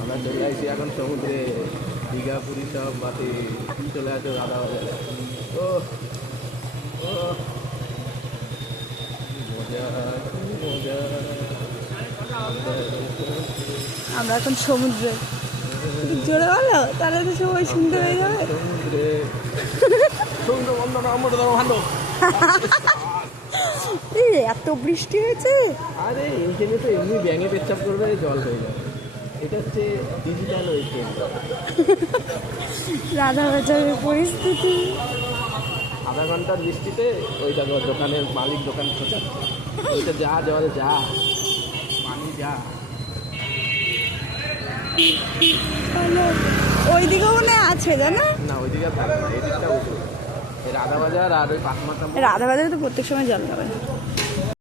আমরা চলে আসছি এখন সমুদ্রে, দীঘা পুরী সব বাতি চলে আসে রাধা বাজারে। ও মজা মজা। আমরা এখন সমুদ্রে, জোরে বলো তাহলে তো সবাই শুনতে হয়ে যাবে। সমুদ্রে সমুদ্র বন্ধ আমার ভালো। এত বৃষ্টি হয়েছে, আরে এইখানে তো এমনি ব্যাঙে পেচ্ছাপ করবে, জল হয়ে যাবে। এটা হচ্ছে ডিজিটাল ওয়েস্টেজ। রাধা বাজারের পরিস্থিতি। আধা ঘন্টার বৃষ্টিতে ওই দেখো দোকানের মালিক দোকান খোঁচাচ্ছে, ওইটা যা জল যা পানি যা। ওইদিকেও মনে হয় আছে জানো না ওইদিকে থাকে না, এদিকটা উঠে রাধা বাজার আর ওই পাঁচমাথা। রাধা বাজারে তো প্রত্যেক সময় জল যাবে।